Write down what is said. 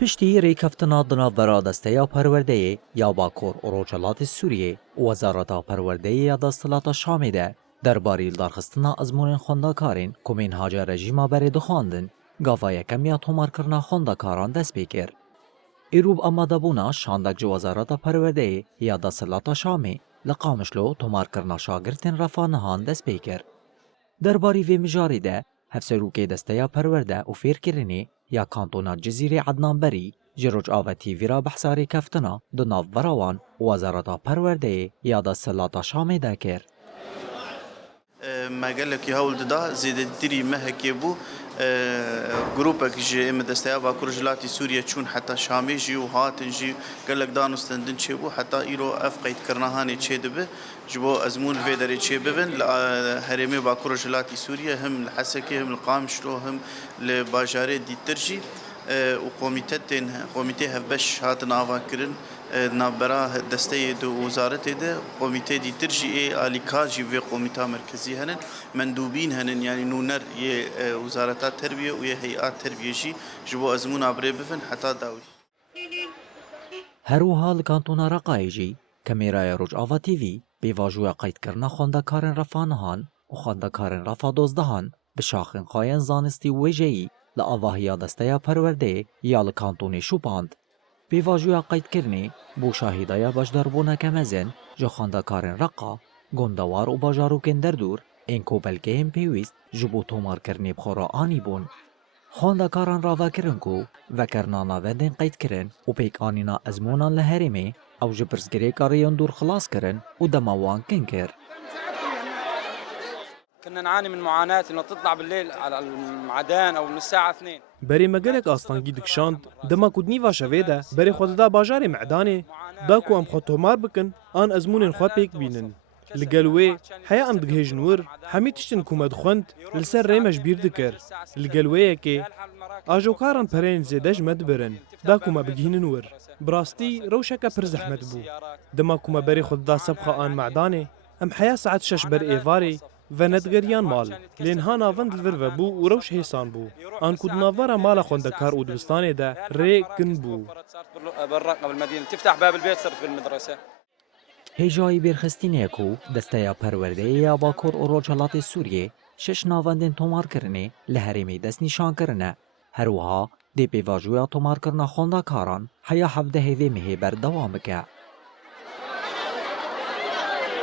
پشتی ریکفتنا دنابرا دسته پرورده یا باکور اوروجلات سوریه وزارت پرورده یا دستلات شامی ده درباره درخستنا ازمون خواندکارین کمین هاجر رژیما بری دخواندن گاوا یکم یا تومار کرنا خواندکاران دست بیکر. ایروب آماده بونا شاندک جو وزارت پرورده یا دستلات شامی لقامشلو تومار کرنا شاگرتن رفانهان دست بیکر. درباره وی مجاری ده هفسروکی دسته پرورده و فیرکرینی یا کانتونا جزیره عدنان بری جروج آواتی ویرا بحثاری کفتنا دو ناو براوان وزارتا پرورده یا دا سلاتا شامی ده کر. ما قال لك يهول دا زيد تري مهكي بو جروبك جي ام دستيا باكور جلاتي سوريا تشون حتى شامي جي وهاتن جي قال لك دانستندن تشيبو حتى ايرو افقيت كرناهاني تشيدبه جبو ازمون فيدري تشيببن هرمي باكور جلاتي سوريا هم الحسكي هم القامشلو هم لباجاري دي ترجي وقوميتين قوميتي هفبش هاتن افاكرن نابرا دسته دو وزارت ده قوميتي دي ترجي اليكاجي في قوميتا مركزي هنن مندوبين هنن يعني نونر ي وزارات تربيه ويا هيئات تربيه شي جبو ازمون ابري بفن حتى داوي هروها لکانتونا رقایجی کمیرای روج آوا تیوی بیواجویا قید کرنا خواندکارن رفانهان و خواندکارن رفا دزدهان به شاخن خواین زانستی ویجهی لآواهیا دسته پرورده یا لکانتونی شوپاند. بیواجویا قید کرنی بو شاهدایا باشداربونا کمزن جو خواندکارن رقا گندوار و باجاروکن دردور اینکو بلکه هم پیویست جبو تومار کرنی بخورا آنی بون. خواندکاران راوا کرن کو وکرنانا وندن قید کرن و پیک آنینا ازمونان لهرمه او جبرزگری کاریان دور خلاص کرن و دماوان کن کر. كنا نعاني من معاناة انه تطلع بالليل على المعدان او من الساعة 2 بري مجالك اصلا جيدك شاند دما كودني فاشا فيدا بري خود دا باجاري معداني داكو ام خطو مار بكن ان ازمون خوا بيك بينن لقلوي حيا ام دغهج نور حميتشتن كوما دخنت لسر ريمش بير دكر لقلوي كي اجو كارن برين زيدج مدبرن داكو ما بجين نور براستي روشكا برزح مدبو دما كوما بري خود دا سبخه ان معداني ام حيا ساعت شش بر ايفاري وندگریان مال لین ها ناوند الور بو و روش هیسان بو آن کود ناوارا مال خوندکار و دبستان ده ری کن بو بالرقة بالمدينة تفتح باب البيت صرت بالمدرسة هجای برخستینه کو دسته پرورده یا باکور اوروجلات سوریه شش ناوندن تومار کرنه لهرمی دست نشان کرنه هروها دی بیواجویا تومار کرنا خوندکاران حیا 17 هیوی مهی بر دوام بکه.